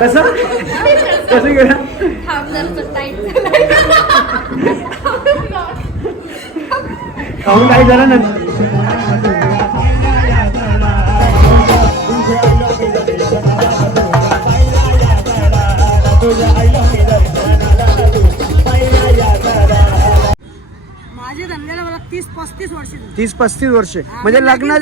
कसं कसं गेलं खाऊन काय झालं नंतर माझे धंद्याला मला 30-35 वर्ष 30-35 वर्ष म्हणजे लग्न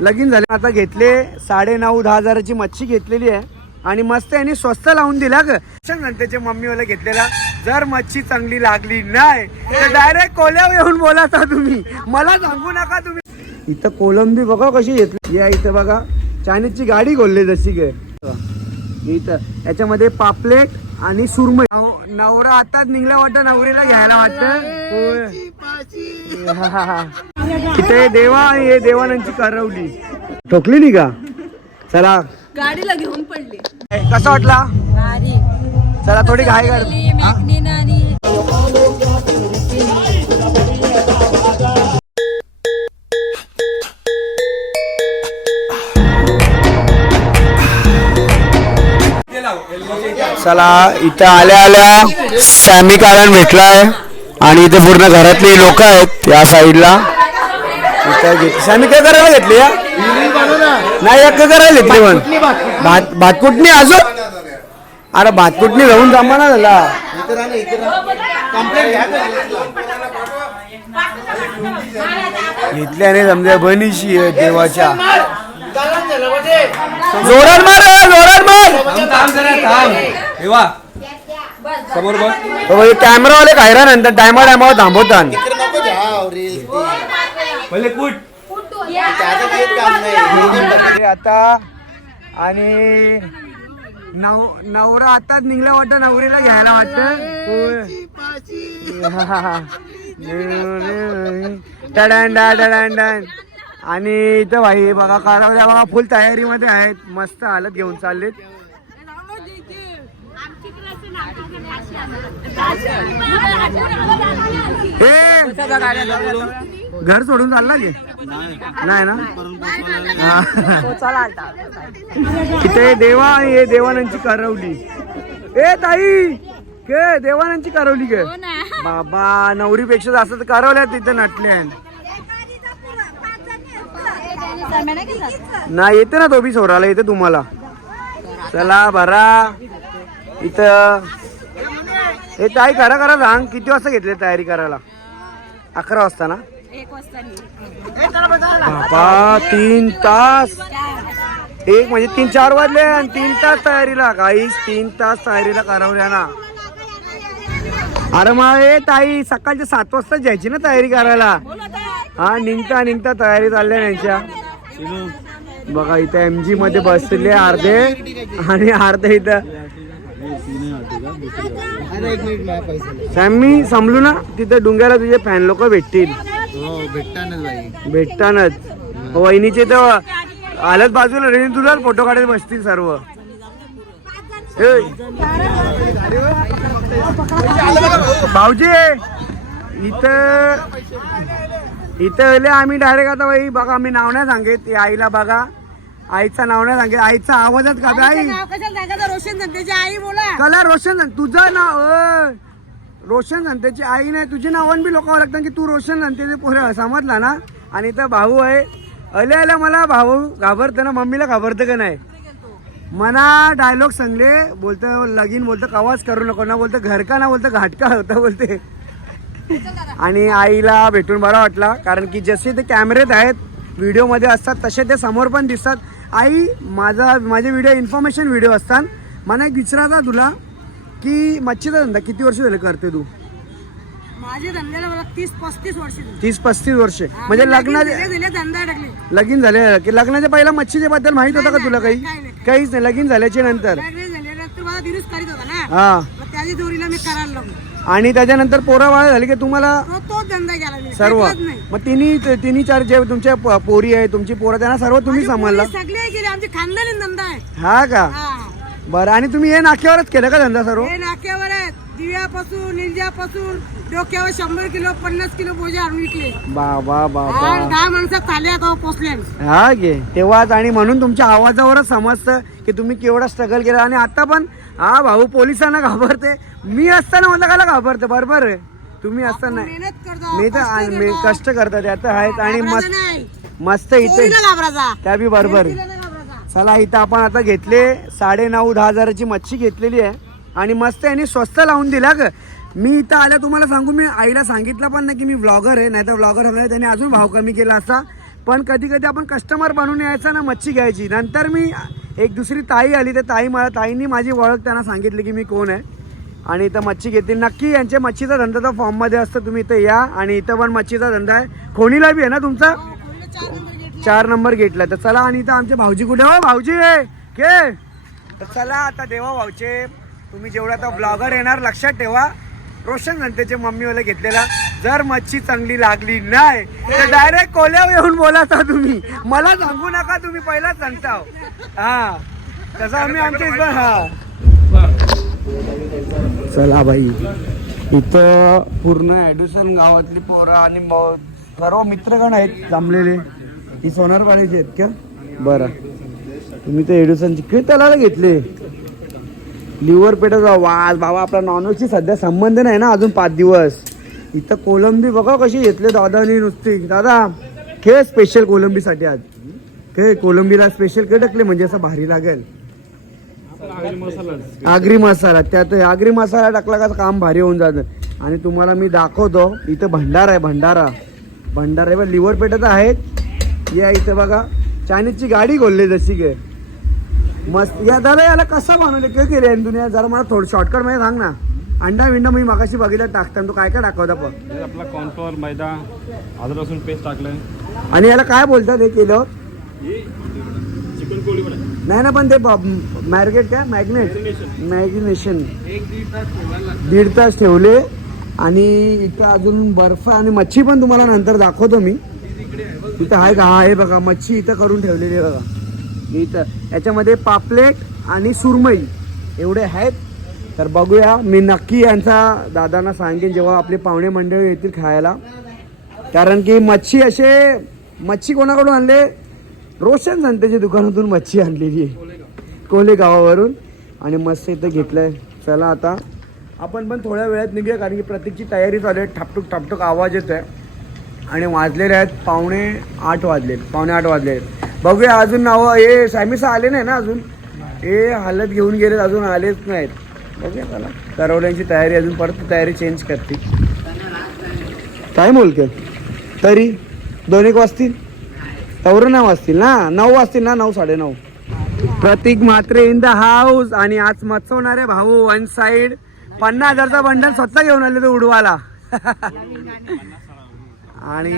लगीन झाले. आता घेतले 9.5-10 हजाराची मच्छी घेतलेली आहे आणि मस्त यांनी स्वस्त लावून दिला ग. त्याच्या मम्मीवाला घेतलेला. जर मच्छी चांगली लागली नाही तर डायरेक्ट कोल्यावर येऊन बोलाता तुम्ही, मला सांगू नका तुम्ही. इथं कोलंबी बघा कशी घेतली. या इथं बघा चायनीजची गाडी खोलली जशी गे. इथं याच्यामध्ये पापलेट आणि सुरमई. नवरा आताच निघला वाटतं, नवरीला घ्यायला वाटतं. इथे देवा आणि हे देवानांची करवली ठोकली नाही का. चला गाडीला घेऊन पडली. कसा वाटला. चला थोडी घाई कर. चला इथं आल्या आल्या सॅमी कारण भेटलाय आणि इथे पूर्ण घरातली लोक आहेत या साईडला. सॅमी काय करायला घेतली या नाही एक करायला घेतली पण भातकुटणी अजून. अरे भातकुटणी जाऊन जमा ना झाला. घेतल्याने समजा बनीशी देवाच्या. जोरात मार जोरात मार. समोर बघ कॅमेरावाले खायरा नंतर टायमा टायमावर थांबवतात. आता आणि नवरा आताच निघला वाटतं, नवरीला घ्यायला वाटतं. आणि इथं भाई बघा कारवल्या बघा फुल तयारीमध्ये आहेत. मस्त हालत घेऊन चाललेत. घर सोडून चालला की नाही ना. इथे देवा आणि हे देवानांची करवली. ए ताई के देवानांची करवली के बाबा. नवरीपेक्षा जास्त करवल्या तिथे नटल्या. नाही येते ना तो बी सोराला येते तुम्हाला. चला भरा इथं. हे ताई करा करा सांग किती वाजता घेतले तयारी करायला. 11 वाजता ना. 1 वाजता बाबा 3 तास. एक म्हणजे 3-4 वाजले आणि 3 तास तयारीला. काहीच 3 तास तयारीला करावल्या ना. अरे मग हे ताई सकाळच्या 7 वाजता जायची ना तयारी करायला. हा निघता निघता तयारी चालल्या यांच्या. बघा इथं MG मध्ये बसले अर्धे आणि अर्धे इथं. सॅमी समलू ना तिथे डुंग्याला तुझे फॅन लोक भेटतील. भेटतानच वहिनीचे तर आलत बाजूला रे तुला फोटो काढत बसतील सर्व. भाऊजी इथं आम्ही डायरेक्ट आता बाई बघा आम्ही नाव नाही सांगेत. आईला बघा आईचं नाव नाही सांगेत. आईचा आवाजच का आई रोशन संतेची आई बोला. कला रोशन तुझं नाव रोशन संतेची आई नाही. तुझे नावान बी लोक ओळखतात की तू रोशन संतेचे पोरं समजला ना. आणि इथं भाऊ आहे. अले आल्या मला भाऊ घाबरतं ना. मम्मीला घाबरतं का नाही. मना डायलॉग सांगले बोलतं लगीन बोलतं कवाच करू नको ना. बोलतं घर का ना बोलतं घाटका होता बोलते. आणि आईला भेटून बरा वाटला कारण की जसे ते कॅमेरेत आहेत व्हिडिओमध्ये असतात तसे ते समोर पण दिसतात. आई माझे व्हिडिओ इन्फॉर्मेशन व्हिडिओ असतात. मला एक विचारायचा तुला की मच्छीचा धंदा किती वर्ष झाले करते तू. माझे धंद्याला मला 30-35 वर्ष 30-35 वर्ष म्हणजे लगीन झाले की लग्नाच्या पहिला मच्छीच्या बद्दल माहित होतं का तुला काही. काहीच नाही. लगीन झाल्याच्या नंतर हा आणि त्याच्यानंतर पोरं बाळ झाली की तुम्हाला सर्व मग तिन्ही चार जे तुमच्या पोरी आहे तुमची पोरं त्यांना सर्व तुम्ही सांभाळला. हा का बरं. आणि तुम्ही हे नाक्यावरच केलं का धंदा सर्व. नाक्यावर दिव्यापासून निंजापासून डोक्यावर 100 किलो 50 किलो बोजे आणून विकले. बाबा बाबा 10 माणसं खाल्या पोचल्या. हा गे तेव्हाच. आणि म्हणून तुमच्या आवाजावरच समजतं की तुम्ही केवढा स्ट्रगल केला. आणि आता पण हा भाऊ पोलिसांना घाबरते, मी असताना मला काला घाबरते. बरोबर आहे, तुम्ही असताना मेहनत करतो, मी तर कष्ट मी करतो. कष्ट करतात त्यात आहेत. आणि घाबरायचं मस्त नाही. मस्त इथे चोरीला घाबरायचा. त्या बी बरोबर. मेहनतीला नाही घाबरायचा. चला इथं आपण आता घेतले 9.5-10 हजाराची मच्छी घेतलेली आहे आणि मस्त यांनी स्वस्त लावून दिला ग. मी इथं आल्या तुम्हाला सांगू, मी आईला सांगितलं पण नाही की मी व्लॉगर आहे, नाही तर व्लॉगर होणार त्याने अजून भाव कमी केला असता. पण कधी कधी आपण कस्टमर बनून यायचा ना मच्छी घ्यायची. नंतर मी एक दुसरी ताई आली, तर ताईंनी माझी ओळख त्यांना सांगितली की मी कोण आहे आणि इथं मच्छी घेतील. नक्की यांच्या मच्छीचा धंदा तर फॉर्ममध्ये असतो, तुम्ही इथं या. आणि इथं पण मच्छीचा धंदा आहे, खोणीला बी आहे ना तुमचा, कोणीला 4 नंबर घेतला. 4 नंबर घेतला. तर चला. आणि इथं आमचे भाऊजी कुठे हो भाऊजी के. तर चला आता देवा भाऊचे, तुम्ही जेवढा आता ब्लॉगर येणार लक्षात ठेवा, रोशन जनतेचे मम्मीवाले घेतलेला. जर मच्छी चांगली लागली नाही तर डायरेक्ट कोल्यावर येऊन बोलाता तुम्ही, मला सांगू नका, तुम्ही पहिलाच सांगता. हा तसं आम्ही आमच्या हा. चला बाई, इथं पूर्ण ॲड्युसन गावातली पोरं आणि सर्व मित्रगण आहेत जमलेले. ही सोनारवाडीची आहेत का? बरं, तुम्ही तर एड्युसनची किती त्याला घेतले. लिव्हर पेटाचा वास बाबा, आपला नॉनव्हेजची सध्या संबंध नाही ना अजून 5 दिवस. इथं कोलंबी बघा कशी घेतले दादानी नुसती. दादा खेळ स्पेशल कोलंबीसाठी आज, खेळ कोलंबीला स्पेशल काय टाकले म्हणजे असं भारी लागेल. आगरी मसाला, त्यात आगरी मसाला टाकला का काम भारी होऊन जातं. आणि तुम्हाला मी दाखवतो, इथं भंडारा आहे, भंडारा आहे. लिव्हर पेटाचं आहेत. या इथं बघा चायनीजची गाडी खोलली जशी काय मस्त. या दादा याला कसं बनवले, काय केले आणि दुनिया, जरा मला थोडं शॉर्टकट मध्ये सांग ना. अंडा विंडा मी मागाशी बघितलं टाकताना, तो काय काय टाकवता पण. आपला कॉर्नफ्लोअर, मैदा, अद्रक लसूण पेस्ट टाकलंय. आणि याला काय बोलतात हे केलं. चिकन कोळी पण नाही ना, पण ते मॅरिनेट काय मॅग्नेशन 1.5 तास ठेवले. आणि इथं अजून बर्फ आणि मच्छी पण तुम्हाला नंतर दाखवतो मी. इथं आहे का, हा हे बघा मच्छी इथं करून ठेवलेली आहे बघा. इथं याच्यामध्ये पापलेट आणि सुरमई एवढे आहेत. तर बघूया, मी नक्की यांचा दादांना सांगेन जेव्हा आपले पाहुणे मंडळी येतील खायला. कारण की मच्छी कोणाकडून आणले, रोशन संतेच्या दुकानातून मच्छी आणलेली आहे, कोले गावावरून. आणि मस्त इथं घेतलंय. चला आता आपण पण थोड्या वेळात निघूया, कारण की प्रत्येकची तयारी चालू आहे. ठापटूक आवाज येत आहे. आणि वाजलेले आहेत 7:45 वाजले. बघूया अजून नावं हे सॅमिसा आले नाही ना अजून, हे हालत घेऊन गेले अजून आलेच नाहीत. बघूया चला, करवड्यांची तयारी अजून परत तयारी चेंज करते. काय बोलके तरी 2-1 वाजतील, तवरं 9 वाजतील ना, 9 वाजतील ना, 9, 9:30. प्रतीक म्हात्रे इन द हाऊस. आणि आज मचवणारे भाऊ वन साइड 50,000चा बंडल स्वतः घेऊन आले तो उडवाला. आणि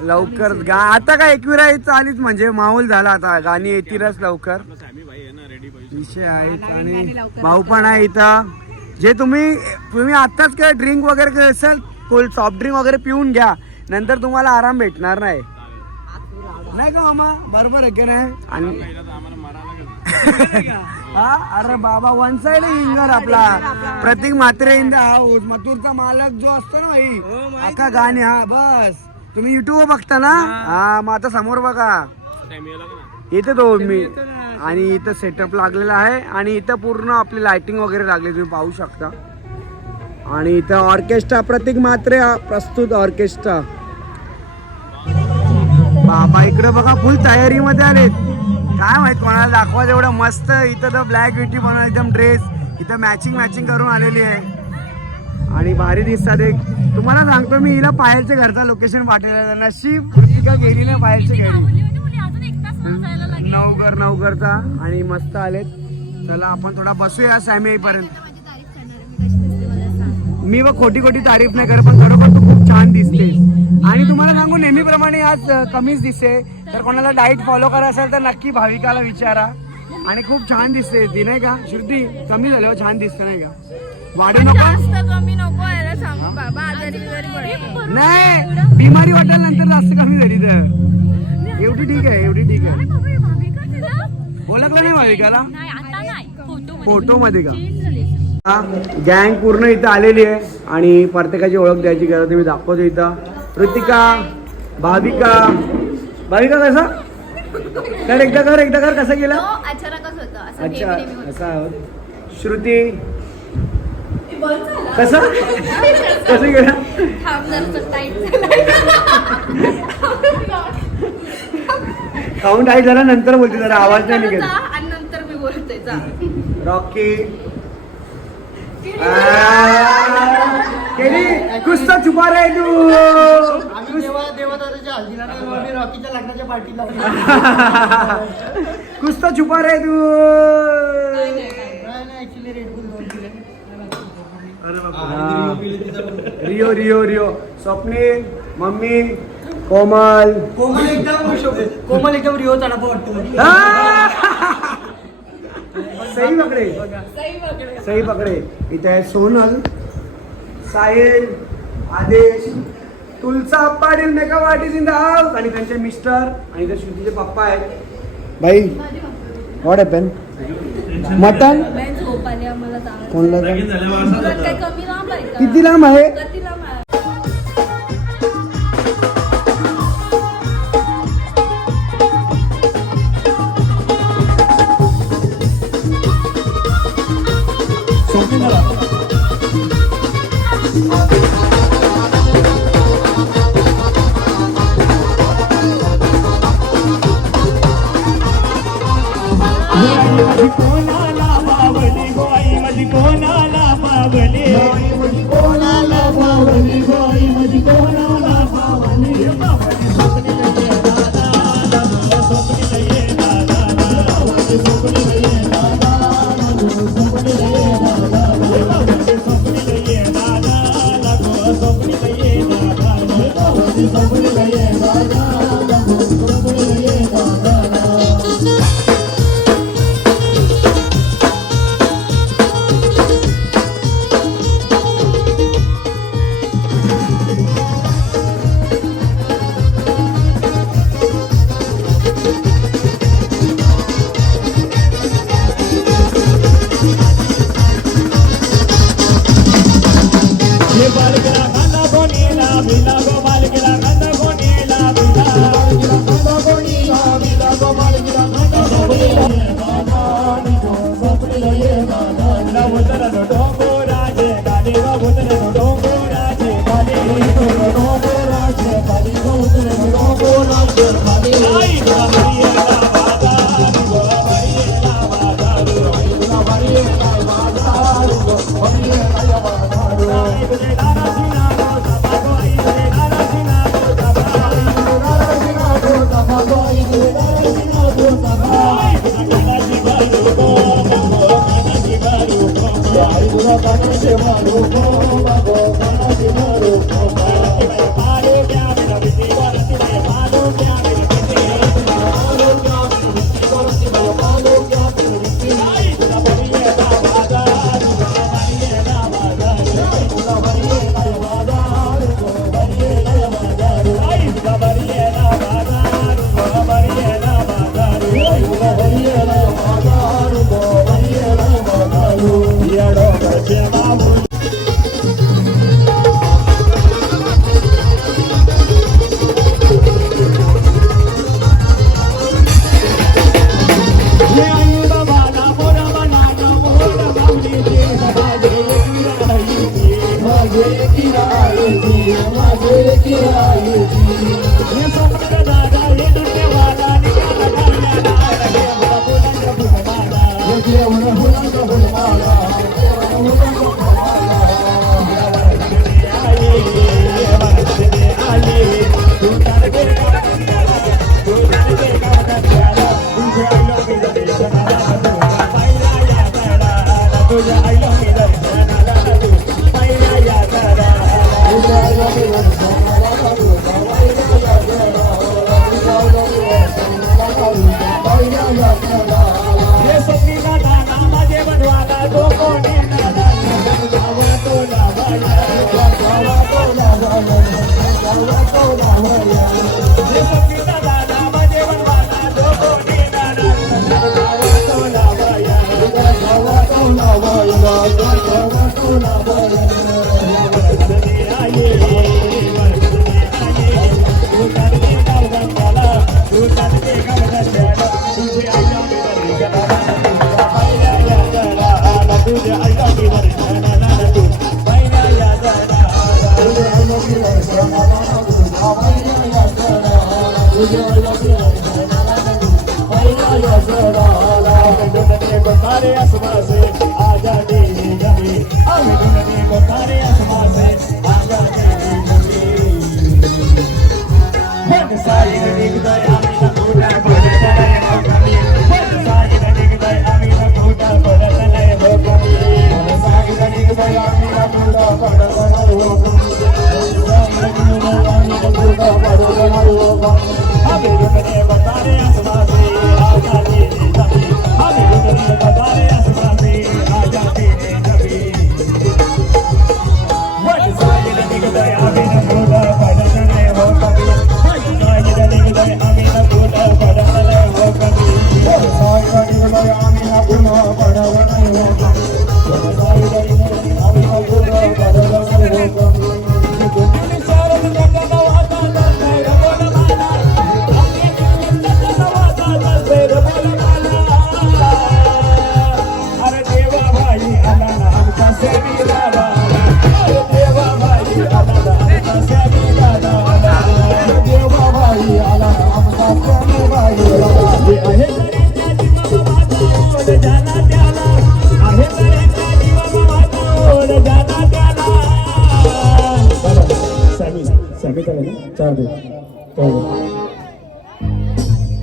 लवकर आता काय एकविरा आलीच म्हणजे माहोल झाला, आता गाणी येतीलच लवकर, विषय आहेत. आणि भाऊ पण आहे इथं. जे तुम्ही आत्ताच काय ड्रिंक वगैरे काय असेल, कोल्ड सॉफ्ट ड्रिंक वगैरे पिऊन घ्या, नंतर तुम्हाला आराम भेटणार नाही का मामा, बरोबर आहे की नाही. आणि हा अरे बाबा, वन साइड इंगर आपला प्रतीक म्हात्रे इन द हाऊस. मथुरचा मालक जो असतो ना भाई, अख्खा गाणी. हा बस, तुम्ही युट्यूब बघता ना, हा मग आता समोर बघा इथे तो मी. आणि इथं सेटअप लागलेला आहे. आणि इथं पूर्ण आपली लाइटिंग वगैरे लागली, तुम्ही पाहू शकता. आणि इथं ऑर्केस्ट्रा, प्रतीक म्हात्रे प्रस्तुत ऑर्केस्ट्रा. बाबा इकडे बघा फुल तयारीमध्ये आलेत. काय माहित कोणाला दाखवा एवढं मस्त. इथं तर ब्लॅक ब्युटी बनवून एकदम ड्रेस, इथं मॅचिंग करून आलेली आहे. आणि भारी दिसतात. एक तुम्हाला सांगतो मी, हिला पायलच्या घरचा लोकेशन पाठवलेलं, नशीब का गेली नाही पायलच्या घरी, नवघरचा. आणि मस्त आलेत. चला आपण थोडा बसूया सॅमी येईपर्यंत. मी व खोटी तारीफ नाही करत, पण खरोखर तू खूप छान दिसते. आणि तुम्हाला सांगू, नेहमीप्रमाणे आज कमीच दिसते. तर कोणाला डाएट फॉलो करायचं असेल तर नक्की भाविकाला विचारा. आणि खूप छान दिसते ती, नाही का श्रुती, कमी झाल्यावर छान दिसते नाही का, वाढू नको नाही, बिमारी वाटेल नंतर जास्त कमी झाली तर एवढी ठीक आहे. ओळखलं नाही भाविकाला फोटो मध्ये का. गँग पूर्ण इथं आलेली आहे आणि प्रत्येकाची ओळख द्यायची गरज मी दाखवतो. इथं ऋतिका, भाविका कसा तर एकदा कर कसं गेलं तो अचानकच होतं असं अच्छा नेहमी होतं. असा श्रुती हे बंद झालं. कसं गेलं थांब जरा टाईट झालं. खाऊन टाईट झाला नंतर बोलते जरा आवाज नाही निघेल जा आणि नंतर मी बोलते जा. रॉकी केली कुछ तो छुपा रहे तू रॉकीच्या लग्नाच्या पार्टीला कुछ तो छुपा रहे तू actually Red Bull 2 kilo Rio Rio Rio Swapnil mummy Komal Komal एकदम रिओ चढापा वाटतो. सही पकडे इथे आहे सोनल साहिल आदेश तुलचा Patil makeup artist in the house आणि त्यांचे मिस्टर आणि त्या श्रुतीचे पप्पा आहेत भाई व्हॉट हॅपन मटन झोप आली आम्हाला चांगलं. कोणला तुला काही कमी लांब आहे का? किती लांब आहे किती लांब आहे? माझे बनवाला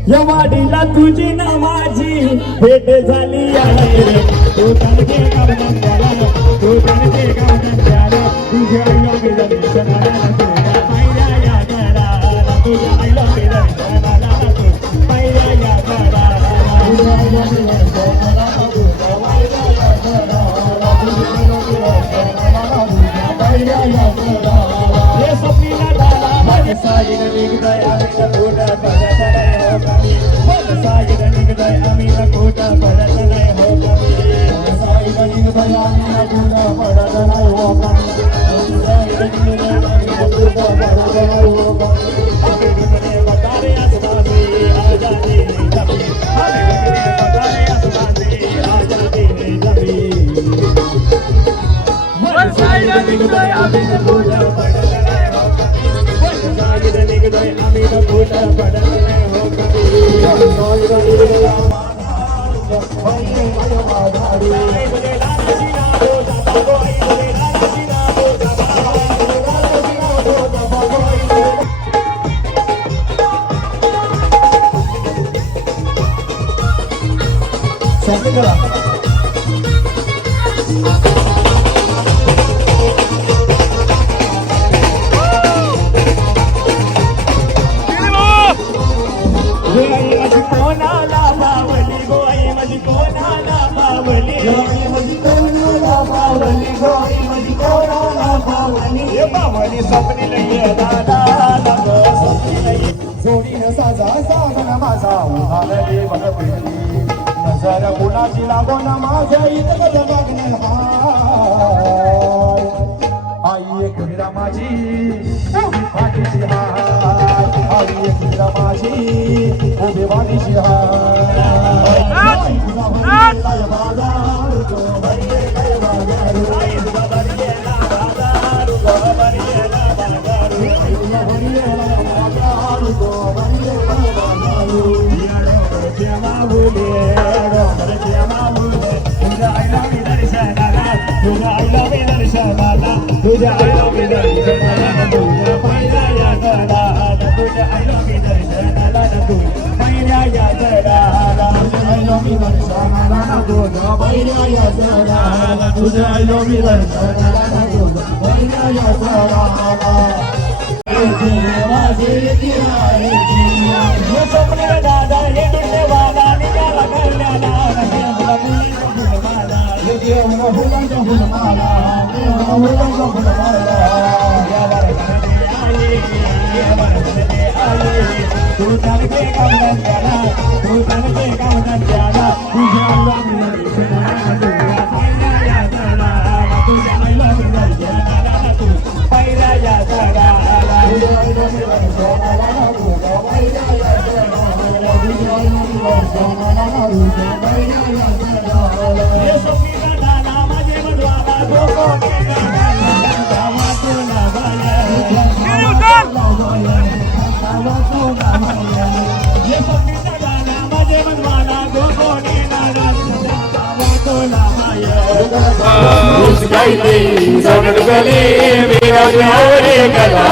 या वाडीला तुझी ना माझी भेट झाली आहे रे. तू तनके गावनं द्याला, तू तनके गावनं द्याला. तुझ्या आईला मी दर्शनाला तुझ्या पायऱ्या या घराला, तुझ्या आईला मी दर्शनाला तू पायऱ्या या घराला, तुझ्या आईला मी दर्शनाला तुझ्या पायऱ्या या घराला, तुझ्या आईला मी दर्शनाला तुझ्या पायऱ्या या घराला. हे स्वप्नीला झाला माझ्या साईने निघतोय आम्ही तर खोटा परत नाही हो कमी. साईने निघतोय आम्ही तर खोटा परत नाही हो कमी. साईने निघतोय आम्ही तर खोटा परत नाही हो कमी. साईने निघतोय आम्ही तर खोटा परत नाही हो कमी. आम्ही तुमने बता रे आसमानी आजादी जबी. आम्ही तुमने बता रे आसमानी आजादी जबी. साईने निघतोय आम्ही तर खोटा परत नाही हो कमी. साईने निघतोय आम्ही तर खोटा परत नाही हो कमी. साईने निघतोय कोणाला बावली गोई माझी कोणाला बावली माझी कोणाला बावली गोई माझी कोणाला बावली. हे बावली स्वप्नी लई दादा स्वप्नी लई जोडीनं साजा सागन माझा उभारली बघपली. नजर कुणाची लागोन माझ्या इतकं जगणं हाय. आई एक विरा माझी उभी पाठीची हाय. आई एक विरा माझी उभी पाठीची हाय. तुझ्या आईला मी दर्शनाला तुझ्या पायऱ्या या घराला, तुझ्या आईला मी दर्शनाला तू पायऱ्या या घराला, तुझ्या आईला मी दर्शनाला तुझ्या पायऱ्या या घराला, तुझ्या आईला मी दर्शनाला तुझ्या पायऱ्या या घराला. स्वप्न दादा हे डुंडेवाला निघाला कल्याला फुलांच्या फुलमाला फुलांच्या फुलमाला. तू तनके गावनं द्याला, तू तनके गावनं द्याला. तुझ्या आईला मी दर्शनाला तुझ्या पायऱ्या या घराला, तुझ्या आईला मी दर्शनाला तू पायऱ्या या घराला, तुझ्या आईला मी दर्शनाला तुझ्या पायऱ्या या घराला, तुझ्या आईला मी दर्शनाला तुझ्या पायऱ्या या घराला. हे स्वप्नीला झाला माझे मधवाला डोकं गेला वाचून मनवाला जो कोणी नाराज वाटोला हाय गली मेरा आवडे गला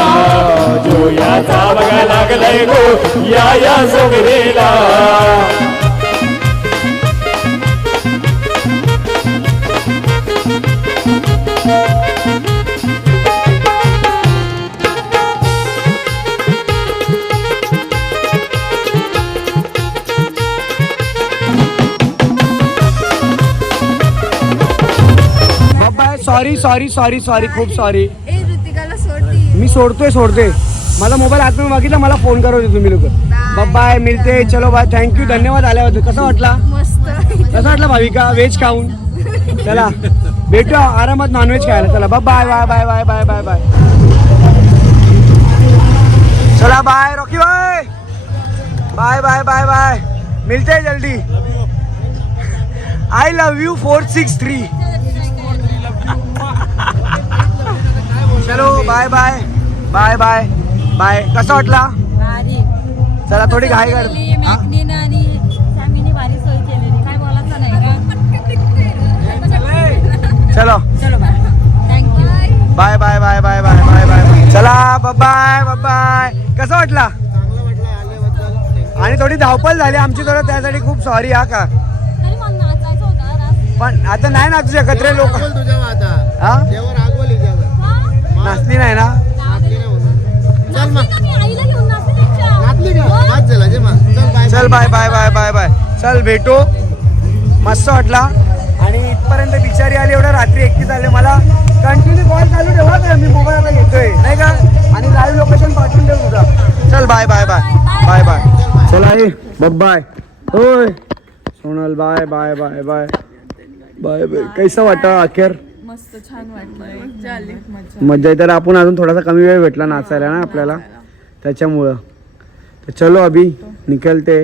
जो याचा बघा लागलाय गो या सोगरेला सॉरी सॉरी सॉरी सॉरी खूप सॉरी. ए ऋतिकाला सोडती. मी सोडते माझा मोबाईल हात में मागितला मला फोन करा तुम्ही लोक. बाय मिळते चलो बाय थँक्यू धन्यवाद आल्यावर. कसा वाटला मस्त. कसा वाटला भाविका व्हेज खाऊन. चला भेटू आरामात नॉनव्हेज खायला. चला bye bye bye bye bye bye bye. चला bye Rocky bye bye bye bye bye मिलते हैं जल्दी. I love you 463. चलो bye bye bye bye bye. कसा वाटला. चला थोडी घाई कर. चलो bye bye bye bye bye bye bye. चला बाय बाय. कसा वाटला. आणि थोडी धावपळ झाली आमची थोडं त्यासाठी खूप सॉरी हा का. पण आता नाही ना तुझ्या कत्रे लोक. हा नाचली नाही ना. चल bye bye bye bye bye. चल भेटू. मस्त वाटला. आणि इथपर्यंत बिचारी आली एवढं रात्री 31 आले. मला कंटिन्यू कॉल चालू ठेवा का मी मोबाईल आता घेतोय नाही का. आणि लाईव्ह लोकेशन पाठवून ठेव तुझा. चल bye bye bye bye bye. चला ये बाय. होय Sonal bye bye bye bye bye bye. कैसा वाटा अखेर. मस्त छान वाटलं. मजा येते. तर आपण अजून थोडासा कमी वेळ भेटला नाचायला ना आपल्याला त्याच्यामुळं. तर चलो अभि निकलते.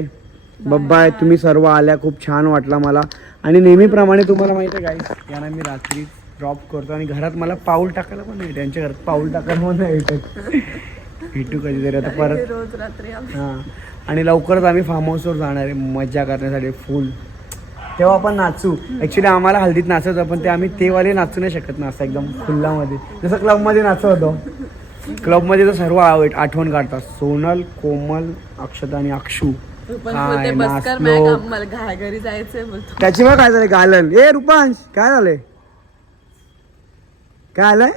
बाय. तुम्ही सर्व आल्या खूप छान वाटला मला. आणि नेहमीप्रमाणे तुम्हाला माहिती आहे काय यांना मी रात्री ड्रॉप करतो आणि घरात मला पाऊल टाकायला पण नाही. त्यांच्या घरात पाऊल टाकायला पण नाही भेटत. भेटू कधीतरी आता परत. रोज रात्री हां आणि लवकरच आम्ही फार्म हाऊसवर जाणार आहे मजा करण्यासाठी फुल. तेव्हा आपण नाचू. ॲक्च्युली आम्हाला हल्दीत नाचायचं पण ते आम्ही ते वाले नाचू नाही शकत ना असं एकदम खुल्लामध्ये जसं क्लबमध्ये नाचत होतो. क्लबमध्ये तर सर्व आठवण काढतात. सोनल कोमल अक्षता आणि अक्षू काय नाचलो. घरी जायचंय बोलतो. त्याची मग काय झालं गालन. ए रुपांश काय झालंय काय आलंय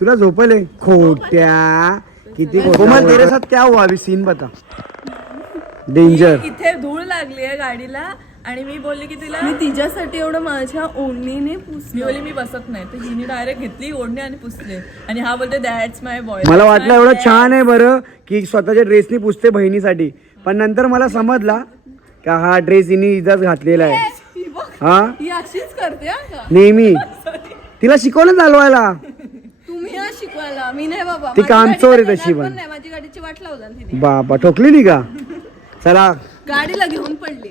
तुला झोपले खोट्या किती. कोमल तेरे साथ क्या हुआ अभी सीन बता. डेंजर. इथे धूळ लागली आहे गाडीला आणि मी बोलली की तिला मी तिच्यासाठी एवढं माझ्या ओढणीने पुसली. मी बोलली मी बसत नाही तर हिने डायरेक्ट घेतली ओढणी आणि पुसले. आणि हा बोलते दॅट्स माय बॉय. मला वाटलं एवढं छान आहे बरं की स्वतःच्या ड्रेसनी पुसते बहिणीसाठी. पण नंतर मला समजला का हा ड्रेस हिने इजाच घातलेला आहे. हा ही अशीच करते का नेहमी. तिला शिकवलं चालवायला. तुम्ही आज शिकवायला मी नाही बाबा. ती कामचोर आहे तशी पण. नाही माझी गाडीची वाट लावला तिने. बापा ठोकलेली का. चला गाडीला घेऊन पडली.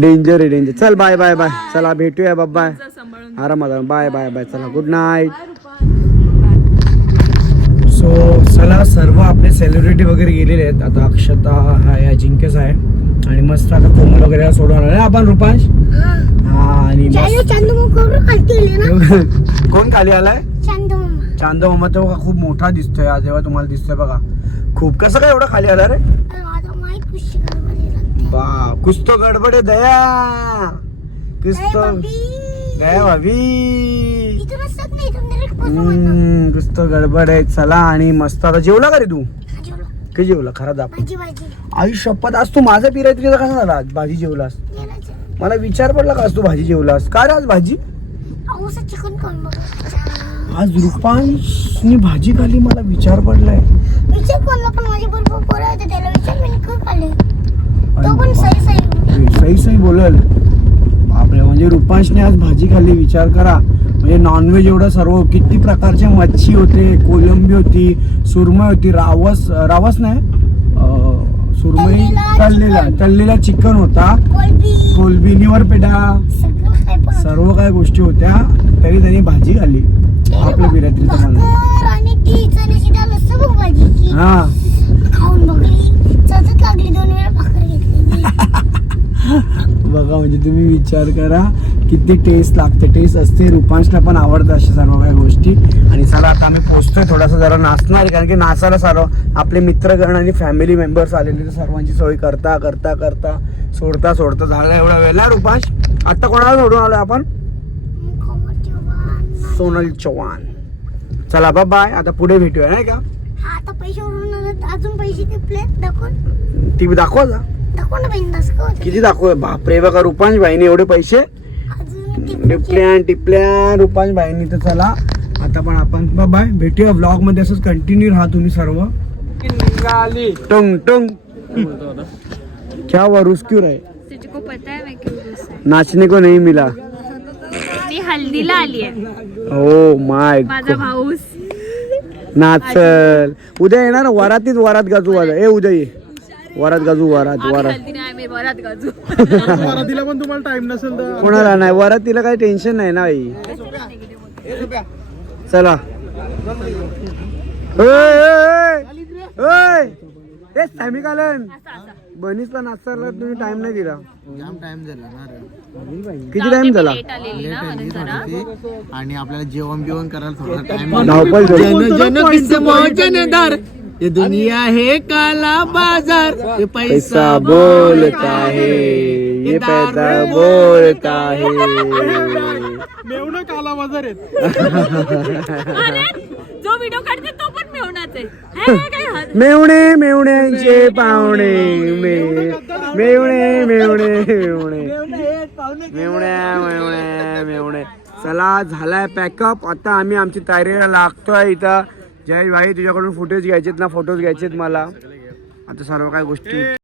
डेंजर आहे डेंजर. चल बाय बाय बाय. चला भेटूया बाय. सांभाळून आरामात बाय बाय बाय. चला गुड नाईट. सो चला सर्व आपले सेलिब्रिटी वगैरे गेलेले आहेत. आता अक्षता आहे अजिंक्यच आहे आणि मस्त आता कोमल वगैरे सोडवणार आहे आपण रुपांश. हा आणि कोण खाली आलाय. चांदो मामा तो खूप मोठा दिसतोय आज जेव्हा तुम्हाला दिसतोय बघा. खूप कसं काय एवढं खाली आला रे. बा कुछ तो गडबड आहे दया. कुछ तो दया भाभी कुछ तो गडबड आहे. चला आणि मस्त आता जेवला का रे तू. काही जेवला खरा दाप. आई शपथ आज तू माझा पिरायत्री कसा झाला आज भाजी जेवलास. मला विचार पडला का आज तू भाजी जेवलास. का रे आज भाजी. आज रुपांशनी भाजी खाली. मला विचार पडलाय. सही सही बोलल बापरे. म्हणजे रुपांशने आज भाजी खाल्ली विचार करा. म्हणजे नॉनव्हेज एवढं सर्व किती प्रकारचे मच्छी होते. कोलंबी होती सुरमई होती रावस नाही सुरमई तळलेला चिकन होता. कोलबी निवरपेटा सर्व काय गोष्टी होत्या तरी त्यांनी भाजी खाल्ली आपल्या बिरात्रीचं म्हणून. हा खाऊन बघली चटच लागली 2 वेळा भाकर बघा, म्हणजे तुम्ही विचार करा किती टेस्ट लागते, टेस्ट असते. रुपांशला पण आवडतं अशा सर्व काही गोष्टी. आणि चला आता आम्ही पोहोचतोय, थोडासा जरा नाचणार आहे, कारण की नाचायला सर्व आपले मित्रगण आणि फॅमिली मेंबर्स आलेले, तर सर्वांची सोय करता करता करता सोडता सोडता झालं एवढा वेळ ना रुपांश. आता कोणाला सोडून आलो आपण? सोनल चव्हाण. चला बाय, आता पुढे भेटूया नाही का. आता पैसे उरून अजून पैसे ते प्लेट दाखवून ती दाखवा जा दाखव ना बहीण दाखव किती दाखव. बापरे बघा रुपांश भाईने एवढे पैसे अजून टिपल्या रुपांश भाईनी. तर चला आता पण आपण बाय भेटूया ब्लॉग मध्ये. असंच कंटिन्यू राहा तुम्ही सर्व. टंग टंग क्या हुआ, रुस क्यों रहे? तुझको पता है मैं क्यों गुस्सा है? नाचने को नहीं मिला. मी हल्दीला आली आहे. ओ माय माझा भाऊस नाचल. उद्या येणार वरातीत, वरात गाजू वाजा. ए उद्या ये वरात गाजू, वरात वरात. वरात गाजू. वरातीला पण तुम्हाला टाइम नसेल तर कोणाला नाही वरातीला काही टेन्शन नाही ना आई. चला सॅमिकालन बनीसला नाचताना तुम्ही टाइम नाही दिला. किती टाइम झाला? आणि आपल्याला जेवण बिवण करायला थोडा टाइम. धावपळ ये दुनिया है काला बाजार, ये पैसा बोलता है, ये पैसा बोलता है. मेवणं काला बाजार आहेत. जो व्हिडिओ काढते तो पण मेवणाच आहे. मेवणे मेवण्यांचे पाहुणे, मेवणे मेवणे मेवणे मेवण्या मेवण्या मेवणे. चला झालाय पॅकअप. आता आम्ही आमची तयारीला लागतोय इथं. जय भाई तुझ्याकडून फुटेज घ्यायचेत ना, फोटोज घ्यायचेत मला. आता सर्व काही गोष्टी